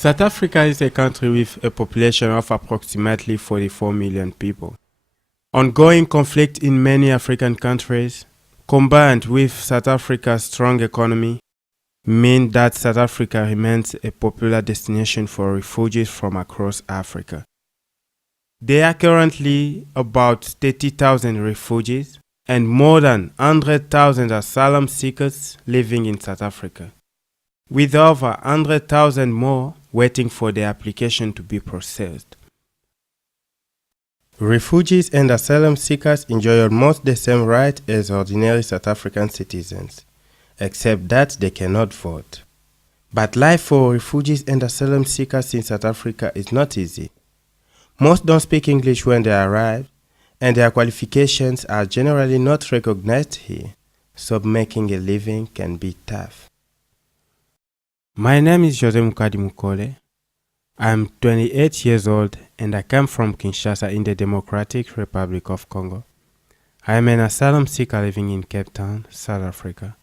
South Africa is a country with a population of approximately 44 million people. Ongoing conflict in many African countries, combined with South Africa's strong economy, mean that South Africa remains a popular destination for refugees from across Africa. There are currently about 30,000 refugees and more than 100,000 asylum seekers living in South Africa, with over 100,000 more waiting for their application to be processed. Refugees and asylum seekers enjoy almost the same rights as ordinary South African citizens, except that they cannot vote. But life for refugees and asylum seekers in South Africa is not easy. Most don't speak English when they arrive, and their qualifications are generally not recognized here, so making a living can be tough. My name is Jose Mukadi Mukole. I'm 28 years old and I come from Kinshasa in the Democratic Republic of Congo. I am an asylum seeker living in Cape Town, South Africa.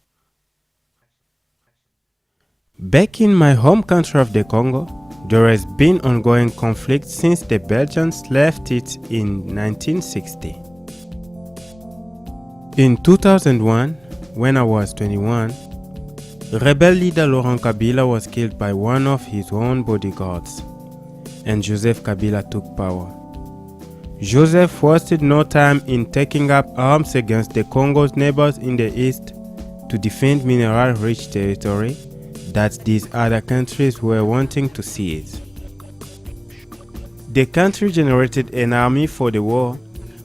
Back in my home country of the Congo, there has been ongoing conflict since the Belgians left it in 1960. In 2001, when I was 21, rebel leader Laurent Kabila was killed by one of his own bodyguards, and Joseph Kabila took power. Joseph wasted no time in taking up arms against the Congo's neighbors in the east to defend mineral-rich territory that these other countries were wanting to seize. The country generated an army for the war,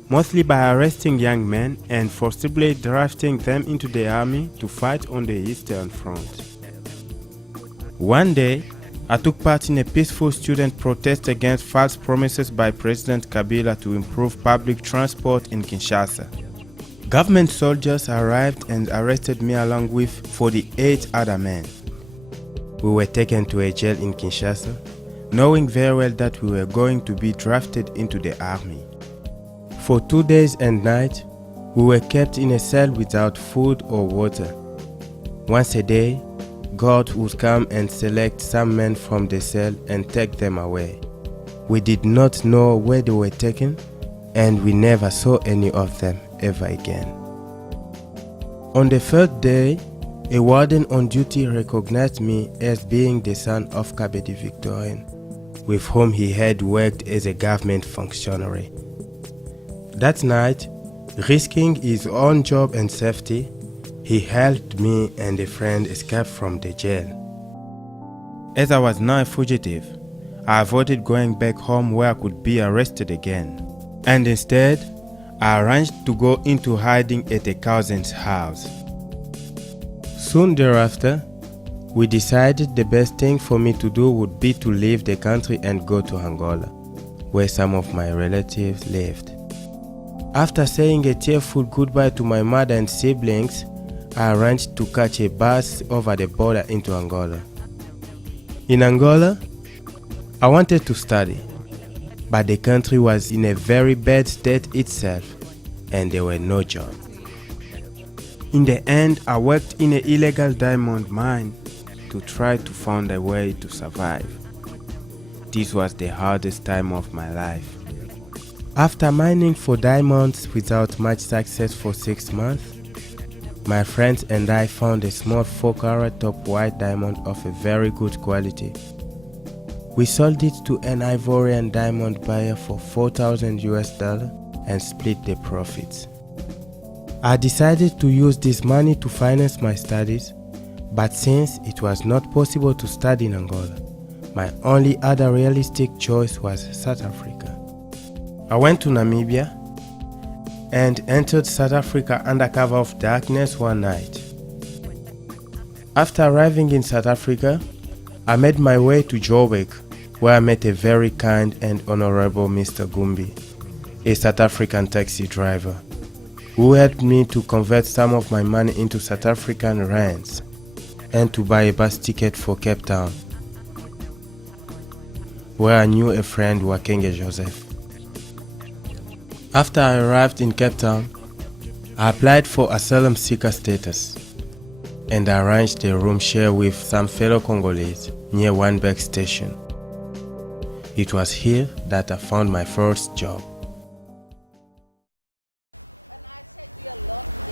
mostly by arresting young men and forcibly drafting them into the army to fight on the Eastern Front. One day, I took part in a peaceful student protest against false promises by President Kabila to improve public transport in Kinshasa. Government soldiers arrived and arrested me along with 48 other men. We were taken to a jail in Kinshasa, knowing very well that we were going to be drafted into the army. For 2 days and nights, we were kept in a cell without food or water. Once a day, God would come and select some men from the cell and take them away. We did not know where they were taken, and we never saw any of them ever again. On the third day, a warden on duty recognized me as being the son of Kabedi Victorien, with whom he had worked as a government functionary. That night, risking his own job and safety, he helped me and a friend escape from the jail. As I was now a fugitive, I avoided going back home where I could be arrested again, and instead, I arranged to go into hiding at a cousin's house. Soon thereafter, we decided the best thing for me to do would be to leave the country and go to Angola, where some of my relatives lived. After saying a tearful goodbye to my mother and siblings, I arranged to catch a bus over the border into Angola. In Angola, I wanted to study, but the country was in a very bad state itself, and there were no jobs. In the end, I worked in an illegal diamond mine to try to find a way to survive. This was the hardest time of my life. After mining for diamonds without much success for 6 months, my friends and I found a small 4-carat top white diamond of a very good quality. We sold it to an Ivorian diamond buyer for $4,000 and split the profits. I decided to use this money to finance my studies, but since it was not possible to study in Angola, my only other realistic choice was South Africa. I went to Namibia and entered South Africa under cover of darkness one night. After arriving in South Africa, I made my way to Joburg, where I met a very kind and honorable Mr. Gumbi, a South African taxi driver, who helped me to convert some of my money into South African rands and to buy a bus ticket for Cape Town, where I knew a friend working as Joseph. After I arrived in Cape Town, I applied for asylum seeker status and arranged a room share with some fellow Congolese near One Station. It was here that I found my first job.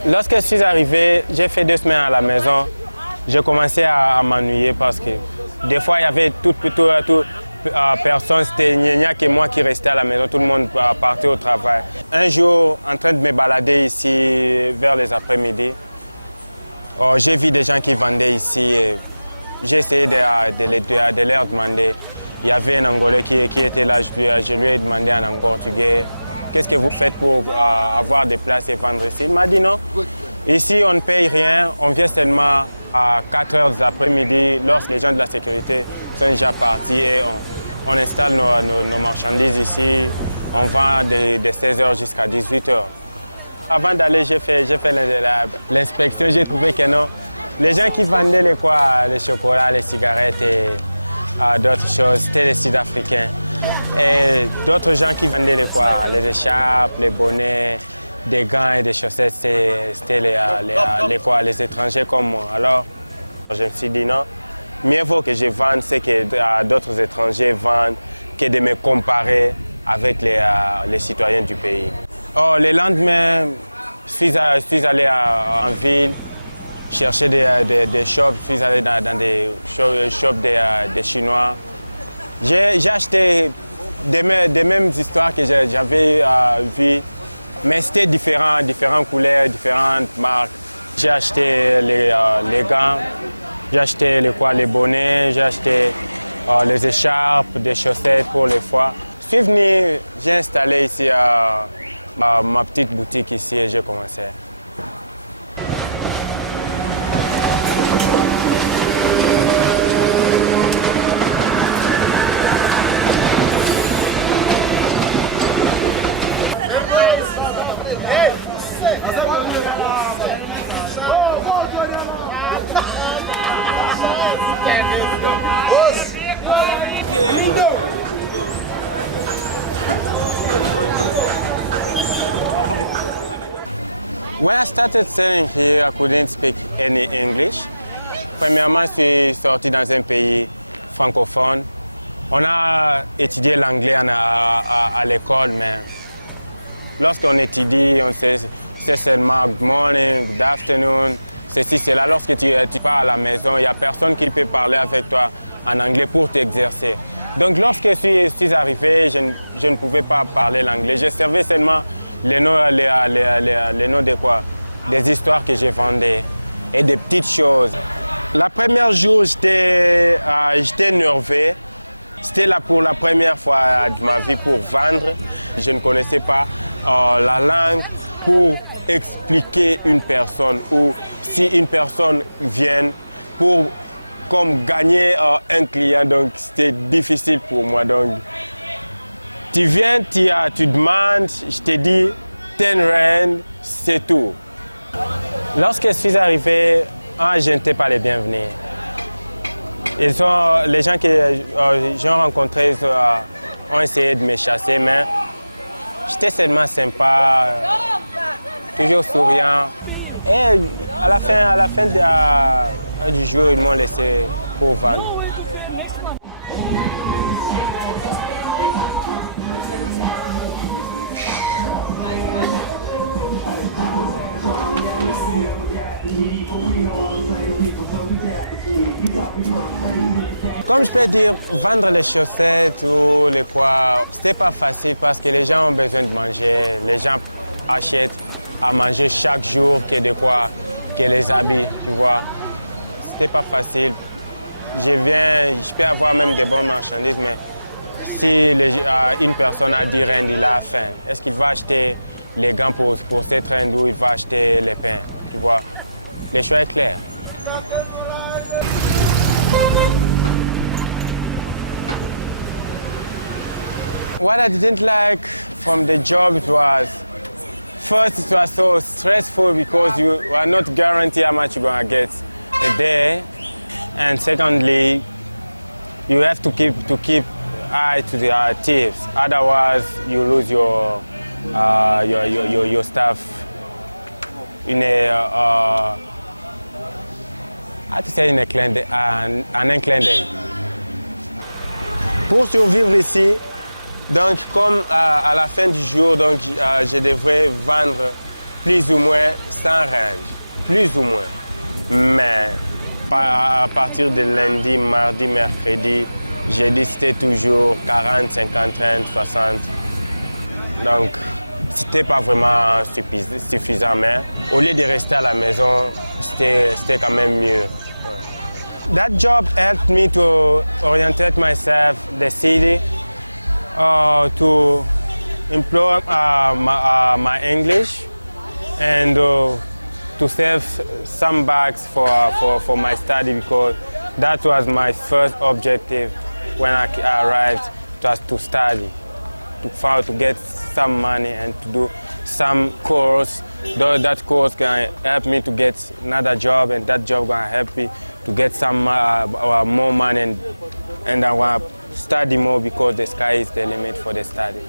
Lorsque je suis arrivé, j'ai fait 2 semaines à la maison. J'ai commencé à m'ennuyer parce que des fois, il y avait personne, c'était Gnénia que moi qui restais à la maison, tout le monde partait au travail. Un jour, en train de me balader ici vers les après-midi, j'ai vu des gens qui vendaient ici. J'ai essayé de leur demander. Il y avait un Angolais qui était là, je lui ai demandé en portugais, qu'est-ce que vous faites pour avoir des places et vendre ici? Il m'a dit non, ici on ne paye rien, on vient seulement à 4 heures de l'après-midi, lorsque les gens de la sécurité sont déjà partis et on installe nos marchandises ici, on vend de 16 heures jusqu'à 18 heures. Avant d'aller, j'ai fait l'inspection, j'ai trouvé que non. Les gens qui vendaient les chocolats, les cigarettes et d'autres choses, c'était les Sud-Africains. Et d'autres gens qui vendaient les écharpes, les bonnets, des gants et des chaussettes, c'était les étrangers comme moi. Alors, je me suis dit non, mieux vaut que je vende ce que d'autres étrangers vendent que de me comparer avec les citoyens du pays. Le lendemain, je suis allé en ville chercher des shops, je suis allé dans des shops des Chinois. J'ai acheté des mêmes histoires que j'avais vues, mais c'était différentes couleurs, différentes marques. J'ai acheté les gants, j'ai acheté les bonnets, j'ai acheté les écharpes, des chaussettes pour les foires. Je suis venu, j'ai installé ici ma petite boutique ici et j'ai commencé. When I started selling here, I couldn't speak any English. Premièrement, je suis sorti dans un pays francophone. On a étudié l'anglais à l'école, mais lorsqu'on étudie, on sait seulement good morning, good afternoon, ceci, cela. Lorsque tu pars à la maison, il n'y a personne qui peut parler avec toi en anglais pour t'exercer. Donc lorsque je suis arrivé, je ne pouvais pas parler l'anglais. Je servais seulement les noms de quoi? Des histoires que je vendais et des petites choses. La première jour, j'étais nerveux. C'était là pour la première fois de ma vie pour vendre. Je ne connaissais pas la langue pour expliquer une personne ou si une personne vient pour comme gagner un client. Donc c'était difficile pour moi. Donc, tu viens, tu demandes, je te dis 10 rand, c'est tout. Lorsque je suis arrivé, je n'étais pas les bienvenus. Les gens que j'ai rencontrés ont essayé de me chasser, mais j'étais seulement sympa, toujours souriant. Et à la fin du jour, ils m'ont laissé pour vendre. Comme je peux dire, vendre les chaussettes ou les quoi, c'était pas facile parce que les gens ont besoin de manger. Les gens achètent à manger chaque jour que les habits, tu vois. C'était pas facile. Je peux avoir même des bonnes marchandises, mais si une personne a 10 rand, il a faim, est-ce qu'il va acheter les gants pour 7 rand ou il va acheter les pains, tu vois. Le choix est clair. What I didn't like from the job was, first it was so stressful because you are not guaranteed how much you're gonna get a day, and secondly, you have to keep eye to the thieves. Otherwise, you lose your stuff in a how to say in a un clin d'œil. Pour survivre ici, donc comme à la fin du jour, donc, je devrais vendre plus ou moins 100 rands, plus ou moins. Mais à partir de lundi, mardi, mercredi, jeudi, c'était toujours 40, 50 rands, 60. Donc, c'était pas vraiment suffisant, mais au lieu de rester à la maison, c'était quand même mieux. Ouais. That job helped me to orientate myself the city, to improve my English, and to save some bags for my study, because that was my first objective when I arrived, was to study, to get some money and to do some course. That course can help me to get another job, and that job can help me to get some more money, and I want to study more, because the sky is the limit for the study.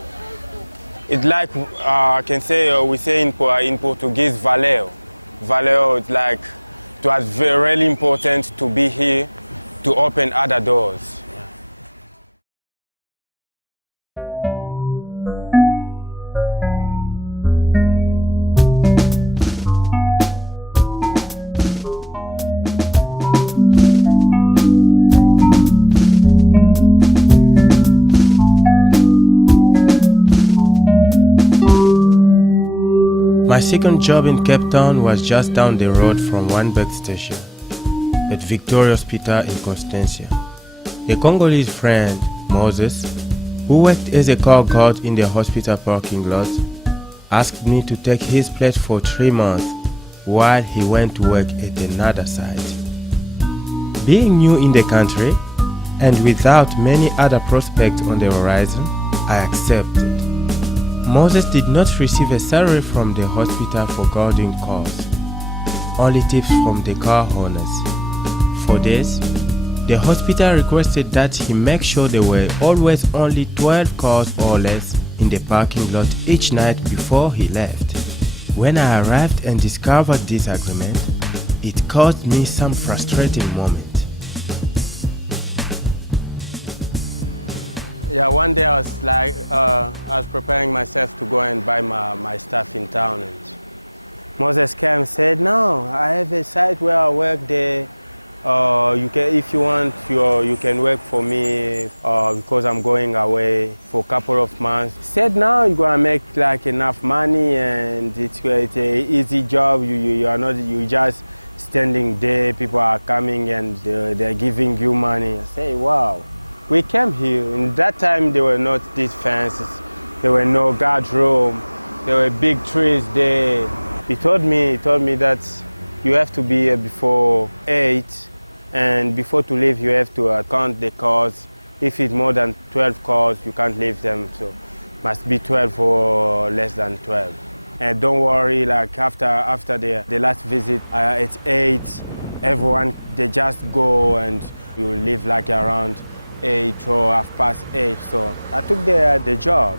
It's like I can say we say in Portuguese valeu. Valeu is like it was really important to be here to open other doors. My second job in Cape Town was just down the road from one bus station, at Victoria Hospital in Constancia. A Congolese friend, Moses, who worked as a car guard in the hospital parking lot, asked me to take his place for 3 months while he went to work at another site. Being new in the country and without many other prospects on the horizon, I accepted. Moses did not receive a salary from the hospital for guarding cars, only tips from the car owners. For this, the hospital requested that he make sure there were always only 12 cars or less in the parking lot each night before he left. When I arrived and discovered this agreement, it caused me some frustrating moments. Yeah, one day I was preparing myself to go and buy my stuff in town, and Moses came and said, "No, I have a site where I work there. If you want, you can work for me because I'm going away for a couple of months." He said, "No, you're gonna make like enough money, and it's an easy job. You just standing there. People are coming and they're giving you money." I say, "Wow." We came here, in that time there were not these fences, there were no guard room, there were big trees there. He told me that you have to be here before 8, and before to leave you have to count the cars. If it's more than 12 cars, you can't leave them, so must be 12 or less than 12. And don't worry, like after the last visit at 8, everyone, they just go and you leave like around 8 or 8:30, so I took the job.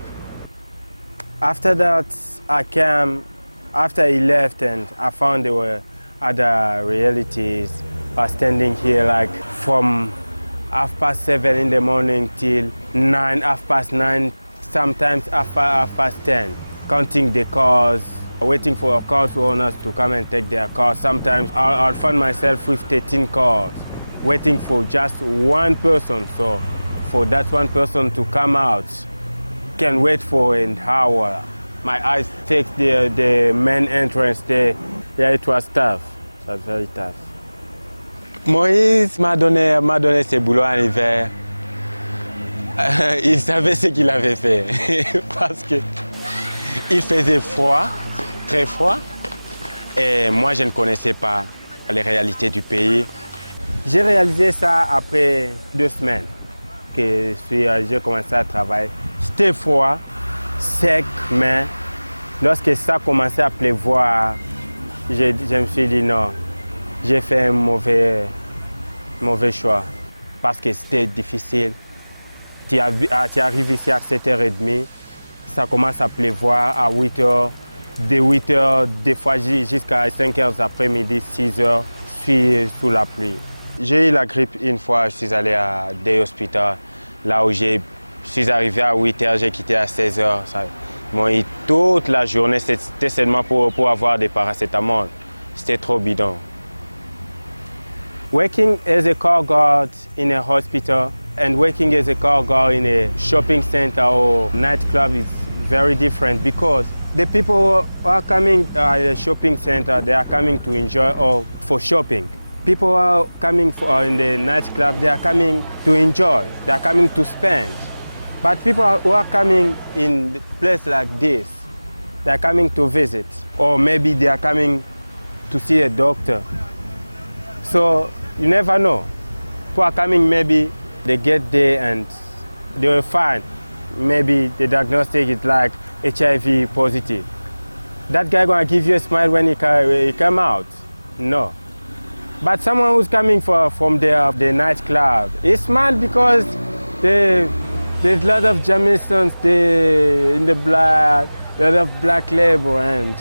After that, I came, after he left, and I found there were other realities. I was standing here like from 7:30 in the morning till 9:30, sometimes 10:30, counting the cars, waiting for car owners to come and take their cars. Sometimes I'll find myself with 13 cars, waiting for just one person. So for that one person to come out, can wait for an hour. My eyes take the main entrance there. Yeah, it was tough. It was very tough. Moïse m'a donné ses boulots en hiver. Il savait ce qu'il avait fait parce que il faisait froid, très froid, et moi je ne connaissais pas les réalités du pays. J'ai réalisé ça après 2 semaines que j'ai commencé à travailler. C'était froid, sec, mais lorsque ça commençait à pleuvoir, je me suis dit non, j'ai fait un mauvais choix parce que c'était difficile. Tu arrives ici à 7h30, ça commence à pleuvoir à 8h, de 8h, des fois jusqu'à 5h après-midi, 6h, je suis sous la pluie. J'ai eu la grippe une fois, je suis allé à des hôpitaux. là où je suis arrivé à 8 h, j'ai quitté à 16 h. Ils m'ont eu toute la journée, c'était seulement pour avoir des paracétamol. C'était trop bidon. Working as a car guard in a hospital and working as a car guard in a shopping center or nightclub is very different because the people who are coming in a shopping center, they are coming to enjoy or for shopping. People who are coming in the nightclub, they are coming to enjoy, they are coming to spend. But people who are coming in a place like this, they are coming to visit, or maybe they are coming to see a doctor. So you never know. People are coming, maybe they get there and they will find maybe the diagnostic is like HIV positive. That guy gonna give you a smile when he come out? No. But someone who's coming from the nightclub, is smart because there's a lot of Jamisons in the blood, a lot of black label, and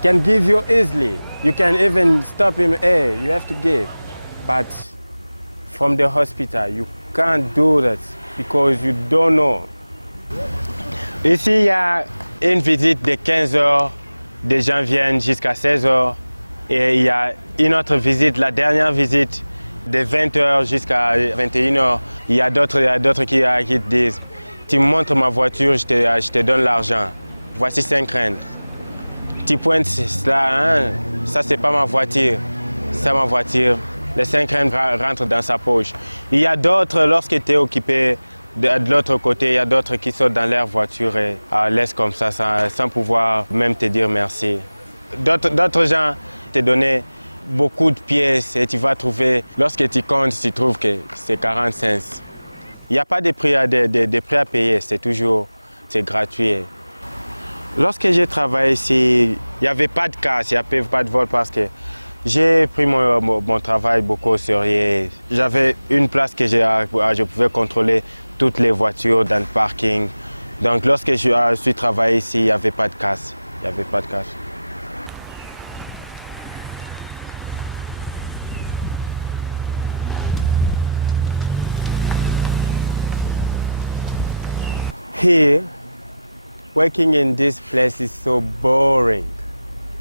can give you easily. You can even stop him, hey, you have to give. But from the hospital, you can't do that because you don't know. Ici, il y a une visite de 15 h, des gens viennent jusqu'à 16 h. Et il y a une autre visite, la dernière visite, de 20 h jusqu'à 21 h. Il y a d'autres qui te disent, tu me montres ma voiture, je te donne l'argent. Voici 5 rand. Tu pointes cela, hein? Ça c'est pas ma voiture, c'est ma voiture. Les 5 rand rentrent dans sa poche. Il y a d'autres, lorsque tu es occupé de l'autre côté, il y a d'autres qui sortent dans leur voiture et laissent comme ça sans pouvoir même te dire merci. D'autres gens te donnent beaucoup de pièces et tu vas trouver, lorsque tu comptes, tu trouves que c'est 40 cents. Il n'y a pas de prix à payer, c'est gratuit. Lorsque j'ai travaillé ici, il n'y avait pas de casse, il n'y avait pas de vol parce que j'ai pris mon travail beaucoup au sérieux. J'avais une place que je pouvais contrôler toutes les voitures dans le parking. Donc lorsque je suis travaillé ici, il n'y avait pas de casse. Il n'y avait pas de casse. Here, working in this place is so boring.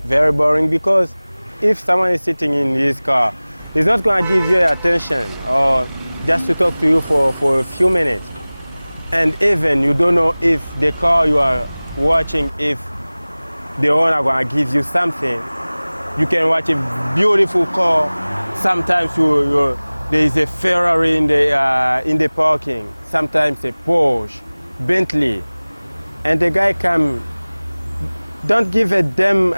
Very boring because if someone is sitting in his car, he's not going to give you attention or just to talk to you for a few minutes. And even you don't know if the car you are watching, if the owner going to give you something. You can watch a beautiful car. Sometimes there is a Ferrari in the parking. Sometimes a Porsche, Bentley. And the guy come, don't give a them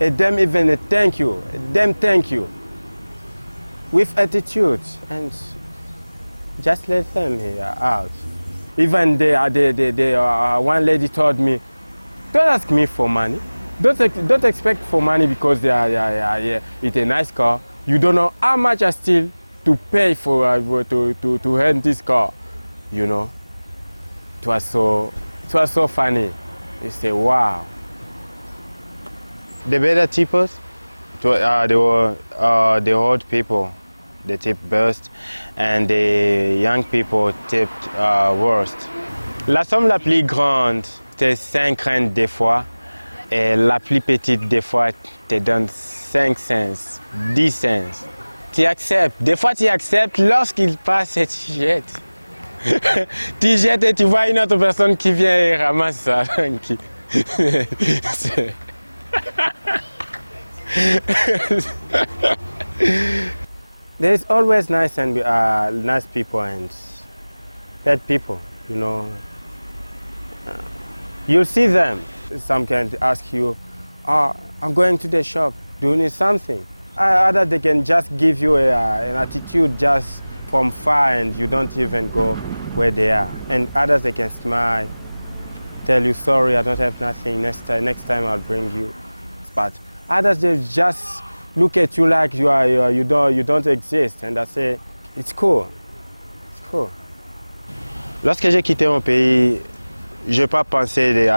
even a thank you, thank you, with attitude, and just let them out. Even one lady told me, don't ask me for money, don't expect for money because it's a nice car. You don't know how much I still to pay for to rent this car, you know. It was so funny. You say, wow. The better tippers, the old people, they tip best, and the young people tipped worst. La somme la plus grande, c'était 5 rand des fois, et la plus petite des fois, te donne 5 cents, 10 cents. Tu acceptes. Des fois, tu acceptes lorsqu'il passe et tu jettes. Tu jettes et tu vois une autre personne qui vient et ramasse ça. There's always nice people and bad people, you know. You'll see them. Some can ask you, I'm going to the shop, do you need something? Others, they can just give you an attitude just from far and you don't even go where they are. And others, they can smile, tell you, sorry, I don't have nothing, next time I'll bring you. But others, they just look at you like you don't exist, and I say, it's cool, it's cool. Lorsque j'ai quitté mon pays, je n'ai pas pensé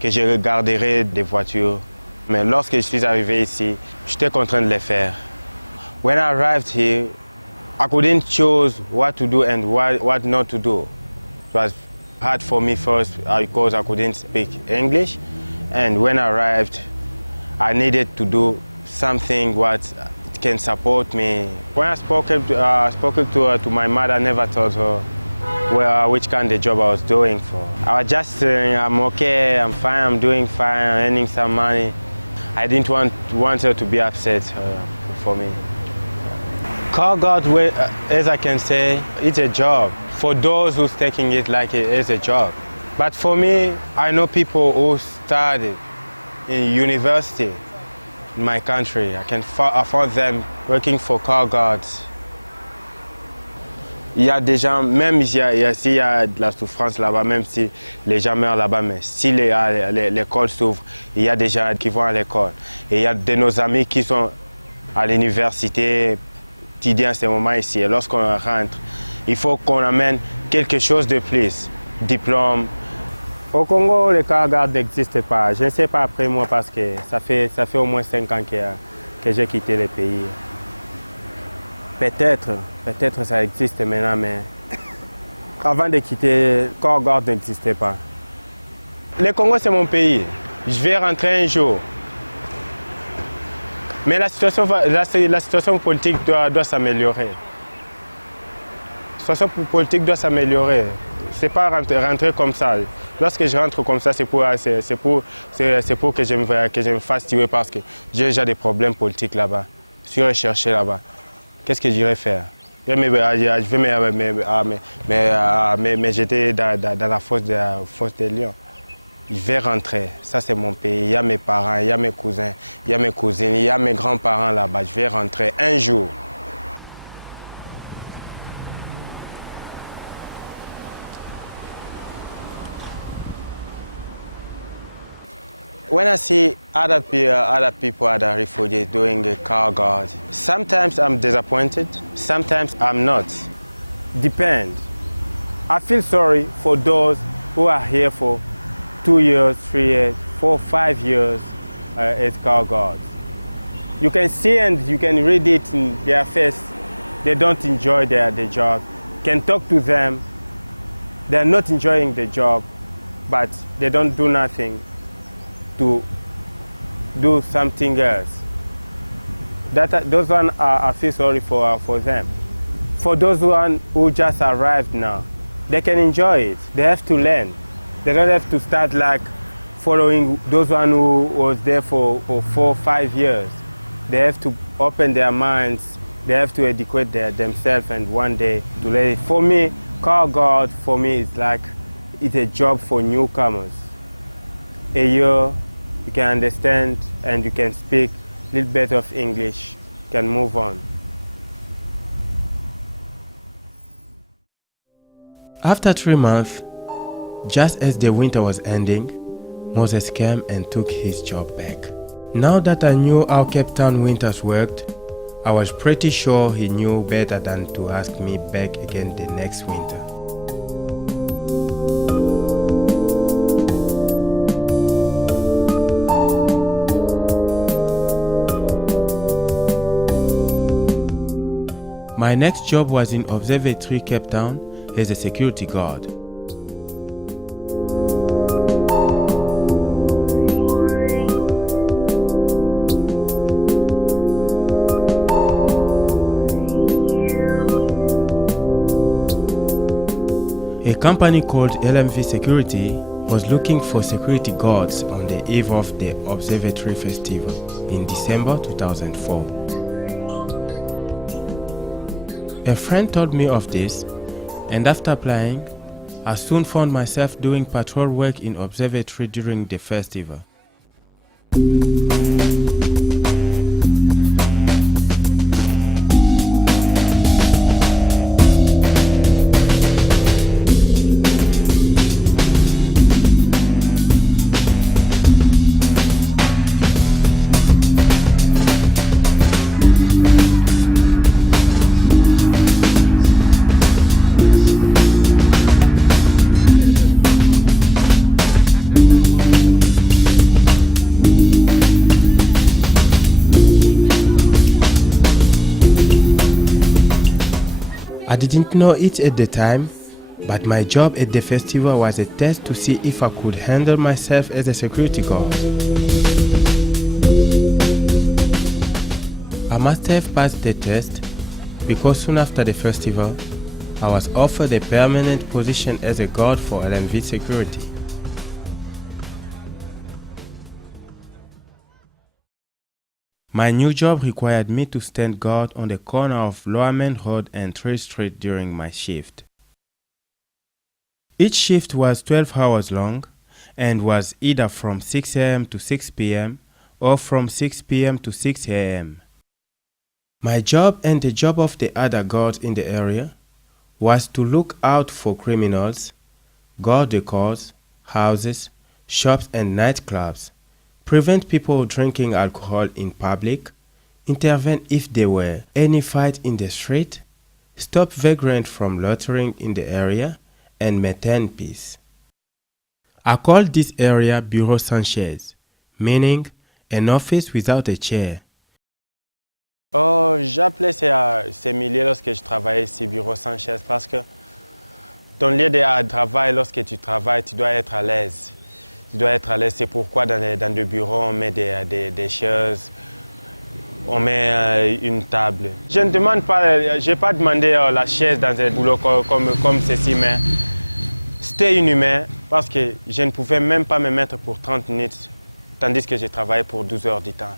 que je regarderais des voitures, mais lorsque je suis arrivé ici, j'étais contraint de les faire. When I arrived here, I couldn't choose what to do and what not to do. It was hard for me first because I couldn't speak English, and when I arrived, I needed to do something what it can support me. When I spoke to my mother, I never told her which kind of job I was doing for. I was just saying, I'm okay, I'm fine, I'm doing fine, I'm earning some money. I didn't want her to be upset for me. Call God, as I can say, it's a job. For those who's taking it like it is a job. But for me, I know people who studied in university in my country. I can afford them working for call guards. Il y a des gens, même s'il y a de la souffrance là-bas, même si les gens meurent là-bas, mais si l'école s'ouvre, il y a des gens qui vont à l'école. Et il y a de nos amis qui sont à l'université, étudiant en ce moment ici. Et lorsqu'on rentre, il faut qu'on amène quelque chose de plus, diplôme. Au Congo, le call guard n'existe pas. Je ne sais pas après moi parce que ça fait au moins 5 ans que j'ai quitté le pays. Peut-être ça existe maintenant, mais avant de quitter, le call guard n'existait pas. Le Congo, c'est mon pays. Je vais rentrer un jour. Mais la situation politique doit s'améliorer. La situation politique doit s'améliorer. C'est pas rentrer comme ça. Lorsque je rentre comme ça, c'est pour que je me fasse tuer parce que j'ai déjà des problèmes politiques là-bas. Je suis recherché là-bas. Qu'est-ce que j'irai faire? Je vais me jeter dans la fosse des lions. Je vais rentrer, ça c'est mon pays, il y a mes parents, il y a mes cousins, il y a mes cousines, il y a mes grands-parents là-bas. Je vais rentrer un jour. When I see other people, other refugees doing a car guard, sometimes I'm disappointed, sometimes I'm not. Depends. I feel sorry for those who are here for 2 years, 3 years, 4, 5 years as car guards. You can see and you can read it in their face. They don't enjoy their job. You can talk to them. They're not enjoying the job, but they don't do nothing to do something else. Those ones I feel sorry for them. For those who just arrived now, they can enjoy it. They have to learn. They don't have to start like following those one who was there for 4, 5 years. They have to open their minds. They have to educate themselves and one day to let it. For me, call guard for me is like it's a job for newcomers. A year, you can understand and you can speak a little bit of English, you can move on. After 3 months, just as the winter was ending, Moses came and took his job back. Now that I knew how Cape Town winters worked, I was pretty sure he knew better than to ask me back again the next winter. My next job was in Observatory, Cape Town, as a security guard. A company called LMV Security was looking for security guards on the eve of the Observatory Festival in December 2004. A friend told me of this, and after applying, I soon found myself doing patrol work in Observatory during the festival. I didn't know it at the time, But my job at the festival was a test to see if I could handle myself as a security guard. I must have passed the test because soon after the festival, I was offered a permanent position as a guard for LMV security. My new job required me to stand guard on the corner of Lower Main Road and 3rd Street during my shift. Each shift was 12 hours long and was either from 6 a.m. to 6 p.m. or from 6 p.m. to 6 a.m. My job and the job of the other guards in the area was to look out for criminals, guard the cars, houses, shops and nightclubs, prevent people drinking alcohol in public, intervene if there were any fight in the street, stop vagrants from loitering in the area, and maintain peace. I called this area Bureau Sans Chaise, meaning an office without a chair. Oh, j'appelais ces milieux lorsque je travaillais ici, bureau sans chaise, parce que ton lieu de travail, lorsque tu travailles, tu dois être à l'aise. Tu dois être à l'aise, c'est pourquoi dans le bureau, on met des chaises, on met une table. Je ne demande pas, je n'ai pas demandé la chaise dans un boulot comme ceci, mais c'était inhumain parce que je ne pouvais même pas me mettre pour 30 minutes, tandis que je travaillais pour 12 heures du temps.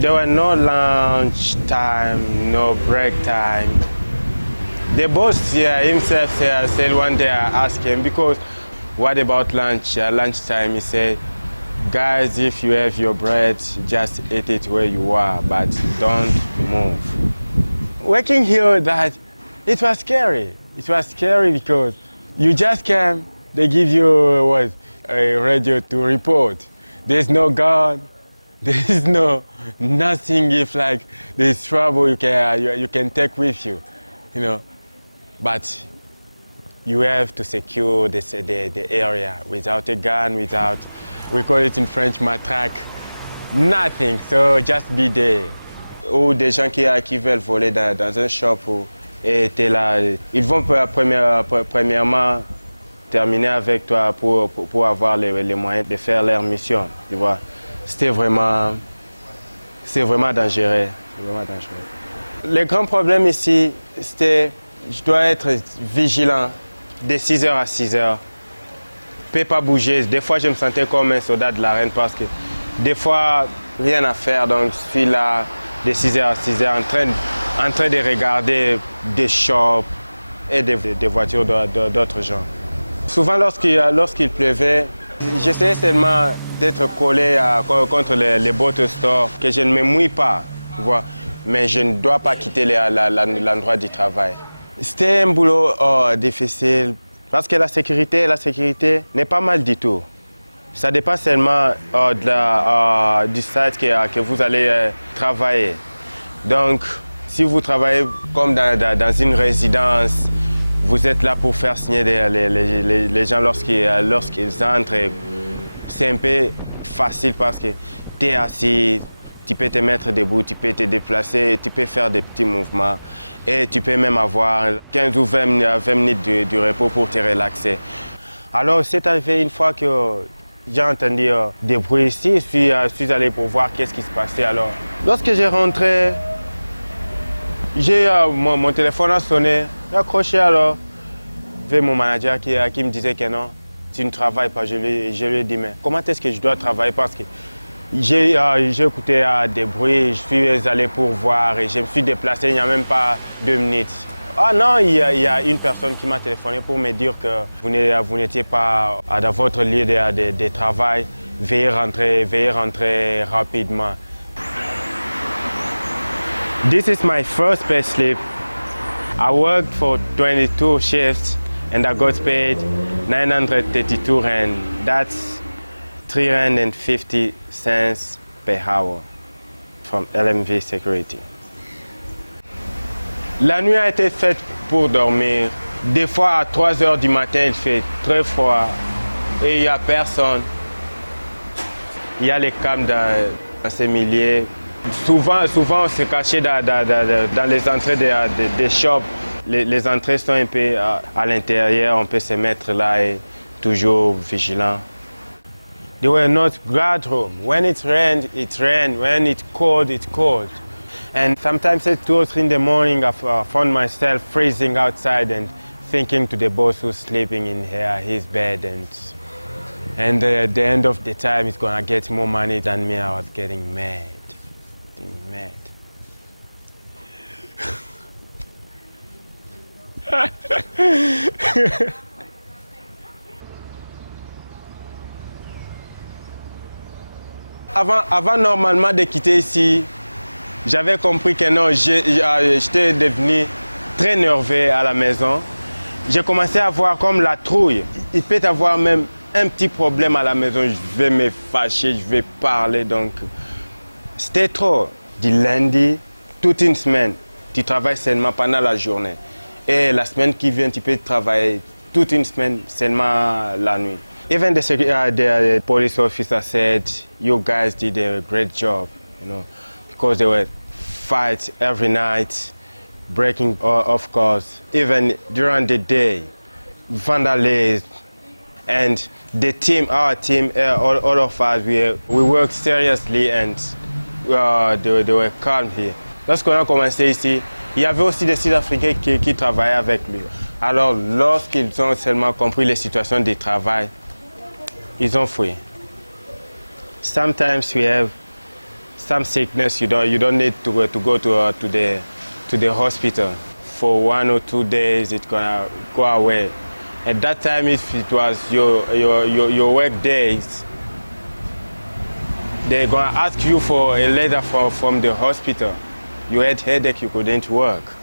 There were no lunch time, no break time. The boss himself said one day I asked him, because what about lunch? Lunchtime, he said, guys, if you have your bread, just eat it where you are, but don't move. Working here, it was scary. It was scary because you just came, they give you a radio to report. There's no gun, there is nothing. If there's trouble, you can take with you, But you have to secure the area without a gun, without, we call it in French, matraque, nothing. So just be there. Ou des gens qui veulent voler dans un shop et t'es là, ils vont premièrement terminer avec toi pour avoir les moyens de faire leur mission, tu vois. C'est vraiment dangereux. Le grand problème ici, c'était, je dois être vigilant de 6h à 6h. Je ne peux pas bouger. Des fois, je me sentais comme un soldat de la reine parce que des fois, rien à faire. Donc, je suis là de 6h à 6h en train de regarder des shops et des voitures d'autres gens. Souvent, lorsqu'il pleuvait, j'essayais seulement d'être collé contre les bottes store, que je ne me mouille pas, tu vois, mais je ne dois pas quitter l'endroit du travail. C'était un boulot difficile parce que la sécurité n'est pas mal du tout. Ça dépend seulement du site que vous allez travailler. Donc, si vous travaillez comme dans une résidence, vous êtes là pour faire signer les gens lorsqu'ils entrent. C'est un peu facile parce que tu es assis, tu peux te mettre debout, tu peux te déplacer, tu peux faire des petits mouvements et tu peux même avoir 15 ou 20 minutes de repos pour te relaxer. Alors c'est arrivé une fois que j'ai entendu des bruits ici, je suis allé pour voir qu'est-ce qui se passait. Alors, lorsque j'ai rentré, mon téléphone a sonné, j'ai accroché alors. J'ai mon manager qui me disait que non, tu ne travailles pas. Je lui ai dit, mais comment est-ce que je dois travailler? Parce que j'ai écouté des bruits, je suis allé pour voir et je me suis déplacé il n'y a même pas 2 minutes. Ah non, il y a une personne qui m'a téléphoné pour me dire que vous n'étiez pas dans votre lieu de travail. Veuillez rentrer rapidement. This is my first pay slip. I worked for 22 shifts and I got paid 932 rand. That's 350 cents per hour from LMV Security. La nuit a été faite pour dormir. Des fois, à 3 heures du matin, il fait très froid et il n'y a personne. Il y a les cams dans ces milliers. Souvent, on se cachait dans les entrées des shops les entrées sont un peu à l'intérieur, on peut se mettre là et toujours vigilant. They were not guard room. When it rained, it rained. When it's cold, it's cold. And sometimes at 2 or 3 in the morning, I found myself freezing outside and thinking to the boss who's sleeping in here, his bed, and at the end of the time, he's gonna get more money than me. I was getting mad, Avant normalement de quitter ici, j'avais compris que non, j'étais devenu très nerveux à la maison. J'ai commencé à avoir comme la trouille. Il peut y avoir même un petit problème à la maison, je vais me fâcher, je vais parler. Donc, c'était trop. Du lundi, toute une semaine, tu travailles seulement pendant la journée. Et la semaine qui vient, tu peux travailler toute une semaine seulement la nuit. Even the police officer said, you guys did a great job, you know, because they were fight every night, breaking of course, even during the day, vandalism. And the team, our team, all of us, we worked seriously and they were calm here. Lorsqu'on a commencé ici, il y avait aussi des Sud-Africains qui travaillaient avec lui. Alors, lorsqu'ils ont seulement compris les situations de travail, ils ont fui. Sometimes we have some sickness, you don't need to go to the hospital. For 1 or 2 days, it's gonna go away. At that time, if it was your work days, they're gonna ask you for a letter from the hospital. You had headache, you couldn't work.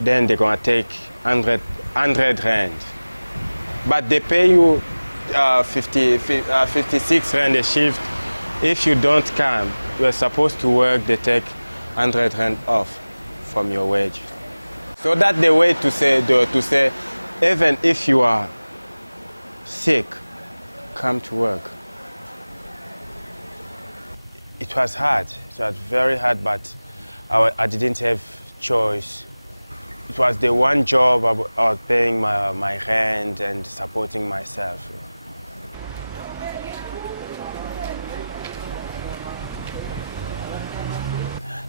Then they're gonna take 100 rand. But they pay you 56 rand a shift. If you don't come, you're supposed to work, they take 100 rand off from your wages. So that's the way to say, even if you are sick, come to work. It was hard. It was very hard, but I didn't have choice. It was the one job I was paying my rent and supporting myself.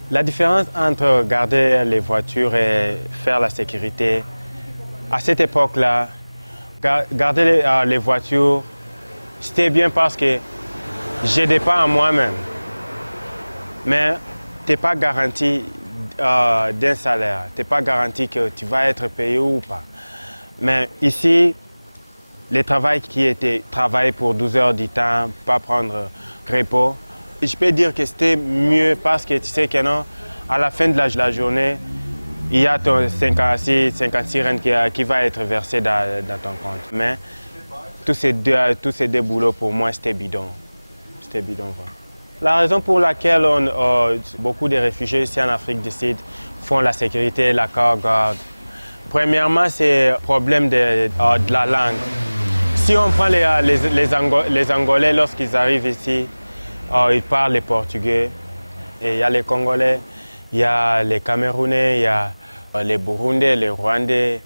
La différence entre garder les voitures et faire la sécurité, à cette époque-là, garder les voitures, c'était bien parce que je dépends à moi-même. Mais tu n'es pas garanti d'un salaire, tu n'es pas garanti que tu vas être payé ou pas. Mais ici, le travail qui était travaillé pour 12 heures du temps, pas prendre repos, je peux dire que c'était mieux parce que tu sais que non, à la fin de la journée, il y a ton 56 rand qui va être versé dans ton compte. Mais tous ces deux boulots pour moi, c'était bidon. C'était bidon. Quoi. La raison pour laquelle beaucoup de réfugiés ici en Afrique du Sud font la sécurité et la guard. Premièrement, c'est le problème de la langue. Si on prend les Angolais, lorsqu'ils arrivent ici, ils parlent le portugais. Et il y a les Congolais, il y a les Camerounais, il y a les Burundais, les Rwandais,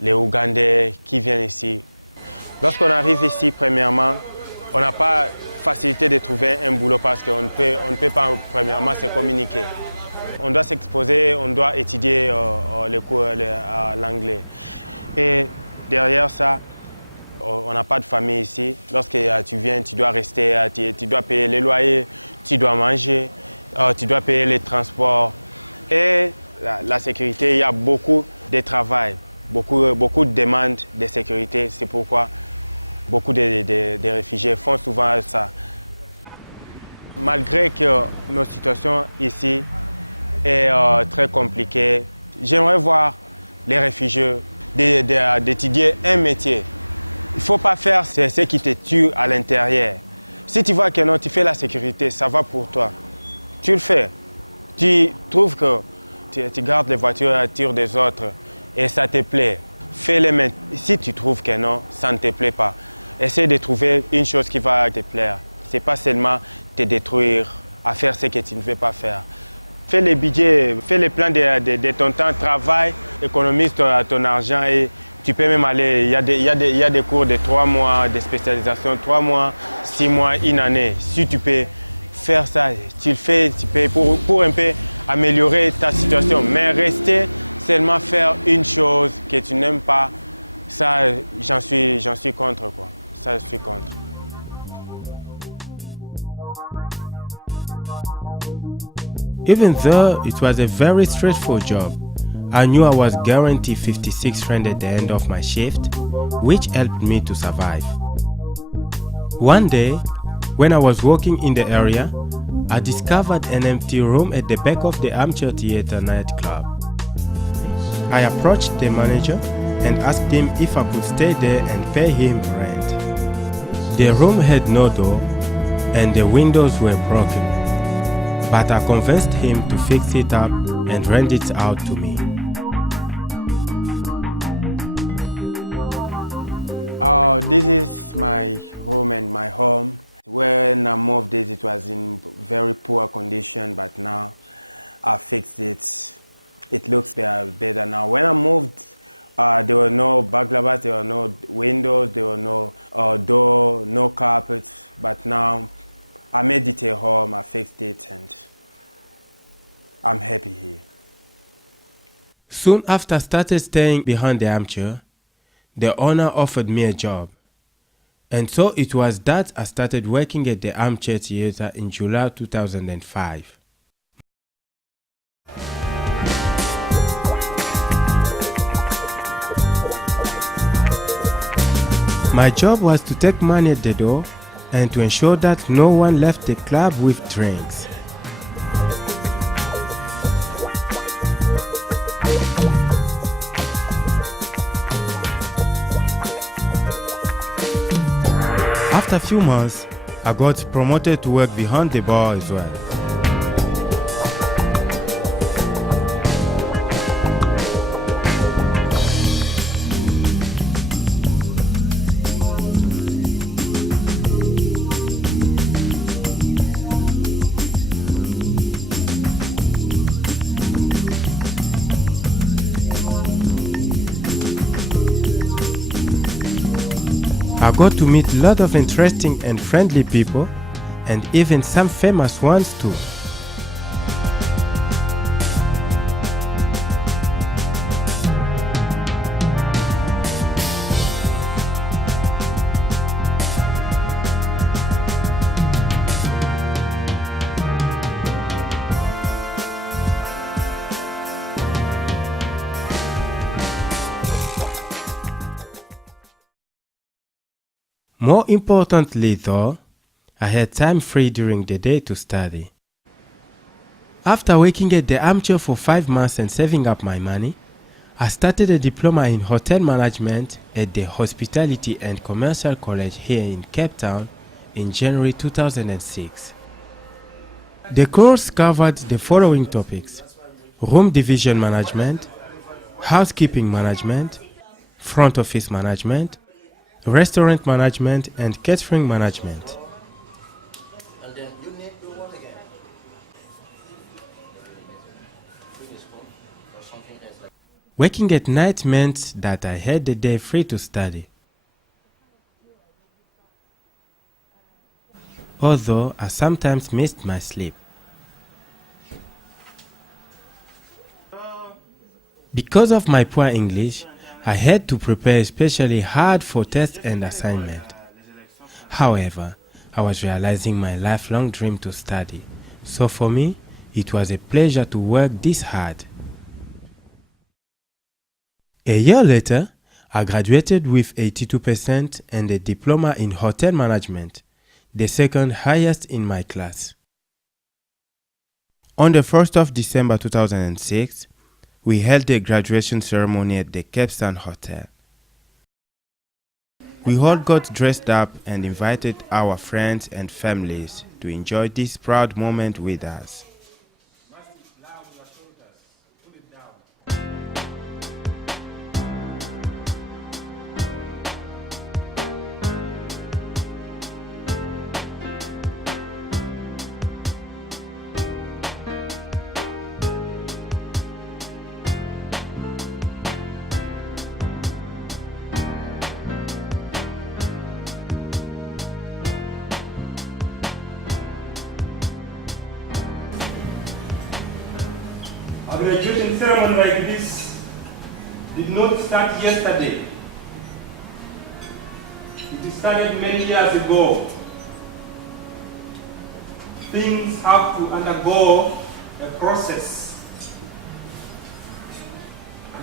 les Ougandais qui viennent ici. Lorsqu'on arrive ici, premièrement, on n'a pas facilité de trouver un boulot parce qu'on ne peut pas, premièrement, se communiquer. On doit s'exposer, on doit étudier les cours l'anglais. Et derrière ça, on n'a pas de famille ici. Lorsque tu viens, tu dois rester, tu dois payer les loyers, tu dois manger, tu dois payer les transports. Et la sécurité, il y a beaucoup de travail, beaucoup de demandes de sécurité. C'est pourquoi beaucoup de réfugiés font souvent ça. Malgré que nos situations ici est très compliquée, j'aimerais voir les réfugiés d'étudier un métier. Il ne faut pas faire ce qui te tue à l'intérieur. Si tu vois que non, tu fais la sécurité, ça va pour toi. Tu le fais. Tu trouves que tu gardes les voitures à tir des autres et ça te plaît. Fais-le maintenant. Si tu trouves que non, ça ne te plaît pas, essaie de trouver une chose qui va te plaire. Ce n'est pas seulement te détruire, à faire ce que tu ne veux pas faire. fais les budgets, fais les plans de ton temps, travaille, économise ton argent et tu peux même aller, il y a des cours de 3 mois, de spécialisation, 3 mois, 6 mois, une année. Si tu peux faire ça, tu le fais, tu peux pour un peu améliorer ta situation. Mais rester seulement faire une chose que tu n'aimes pas, ça, j'en suis contre quoi. Ça, je suis contre. Even though it was a very stressful job, I knew I was guaranteed 56 Rand at the end of my shift, which helped me to survive. One day, when I was walking in the area, I discovered an empty room at the back of the Armchair Theatre nightclub. I approached the manager and asked him if I could stay there and pay him rent. The room had no door and the windows were broken, but I convinced him to fix it up and rent it out to me. Oh, this is my room and my home. When I moved it was in very poor condition, but now I fixed it. It looks better now. When I moved, there were no backlavas, there were no windows, there were no door, no carpets. But now I made it a home, I fixed it, and I'm happy here. Soon after I started staying behind the armchair, the owner offered me a job. And so it was that I started working at the Armchair Theatre in July 2005. My job was to take money at the door and to ensure that no one left the club with drinks. After a few months, I got promoted to work behind the bar as well. I got to meet a lot of interesting and friendly people, and even some famous ones too. More importantly though, I had time free during the day to study. After working at the armchair for 5 months and saving up my money, I started a diploma in hotel management at the Hospitality and Commercial College here in Cape Town in January 2006. The course covered the following topics: room division management, housekeeping management, front office management, restaurant management and catering management. Working at night meant that I had the day free to study. Although I sometimes missed my sleep. Because of my poor English, I had to prepare especially hard for tests and assignment. However, I was realizing my lifelong dream to study, so for me, it was a pleasure to work this hard. A year later, I graduated with 82% and a diploma in hotel management, the second highest in my class. On the 1st of December 2006, we held a graduation ceremony at the Cape Town Hotel. We all got dressed up and invited our friends and families to enjoy this proud moment with us. graduation ceremony like this did not start yesterday. It started many years ago. Things have to undergo a process.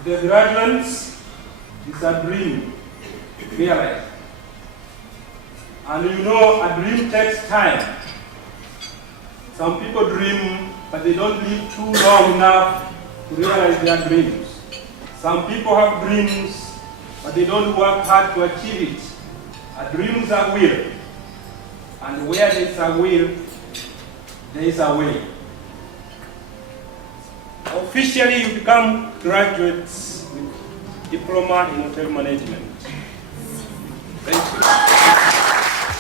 The graduates is a dream, realize. And you know, a dream takes time. Some people dream, but they don't live too long enough to realize their dreams. Some people have dreams, but they don't work hard to achieve it. A dreams are will. And where there is a will, there is a way. Officially, you become graduates with diploma in hotel management.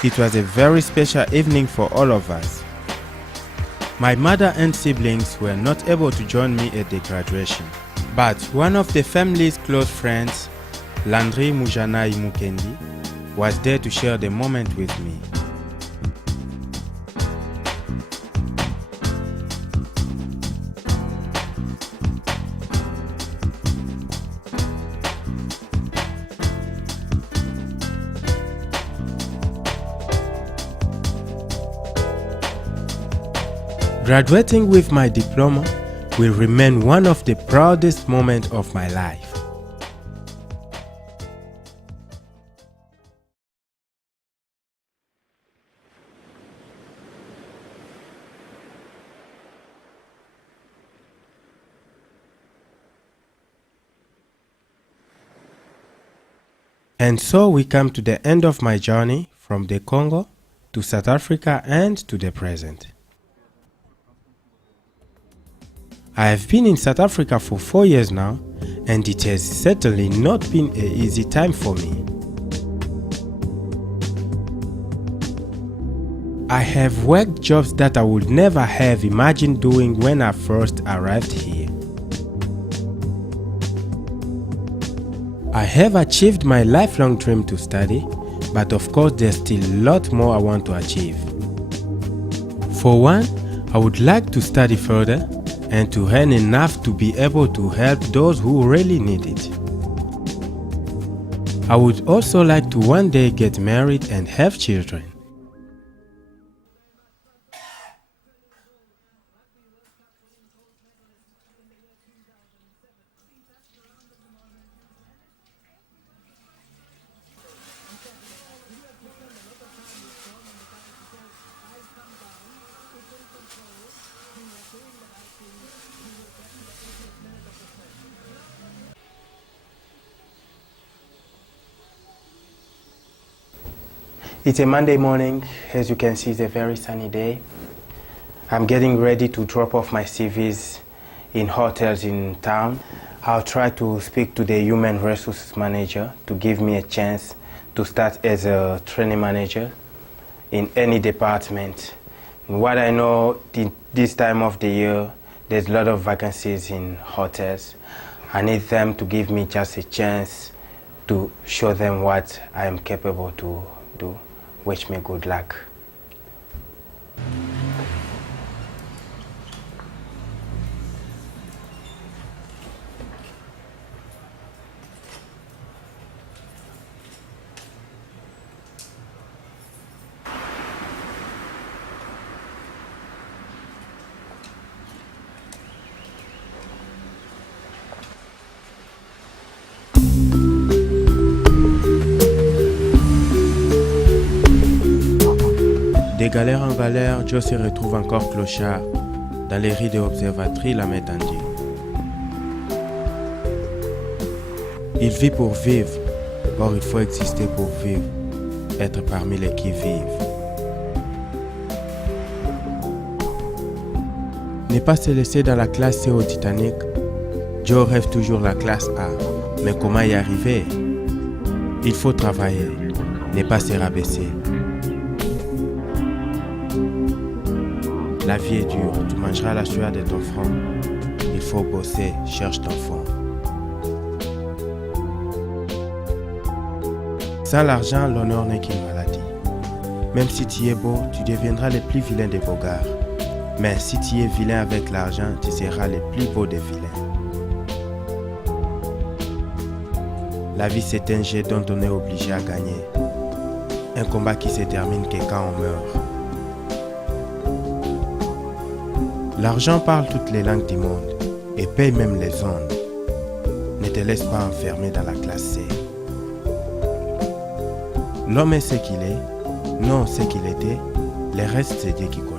It was a very special evening for all of us. My mother and siblings were not able to join me at the graduation, but one of the family's close friends, Landry Mujana Imukendi, was there to share the moment with me. Graduating with my diploma will remain one of the proudest moments of my life. And so we come to the end of my journey from the Congo to South Africa and to the present. I have been in South Africa for 4 years now, and it has certainly not been an easy time for me. I have worked jobs that I would never have imagined doing when I first arrived here. I have achieved my lifelong dream to study, but of course there's still a lot more I want to achieve. For one, I would like to study further and to earn enough to be able to help those who really need it. I would also like to one day get married and have children. It's a Monday morning. As you can see, it's a very sunny day. I'm getting ready to drop off my CVs in hotels in town. I'll try to speak to the human resources manager to give me a chance to start as a training manager in any department. And what I know, this time of the year, there's a lot of vacancies in hotels. I need them to give me just a chance to show them what I am capable to do. Wish me good luck. De galère en galère, Joe se retrouve encore clochard dans les rues de l'observatoire la main tendue. Il vit pour vivre, or il faut exister pour vivre, être parmi les qui vivent. Ne pas se laisser dans la classe C au Titanic. Joe rêve toujours la classe A, mais comment y arriver? Il faut travailler, ne pas se rabaisser. La vie est dure, tu mangeras la sueur de ton front. Il faut bosser, cherche ton fond. Sans l'argent, l'honneur n'est qu'une maladie. Même si tu es beau, tu deviendras le plus vilain des bogards. Mais si tu es vilain avec l'argent, tu seras le plus beau des vilains. La vie, c'est un jeu dont on est obligé à gagner. Un combat qui se termine que quand on meurt. L'argent parle toutes les langues du monde et paye même les ondes. Ne te laisse pas enfermer dans la classe C. L'homme est ce qu'il est, non ce qu'il était, le reste c'est Dieu qui connaît.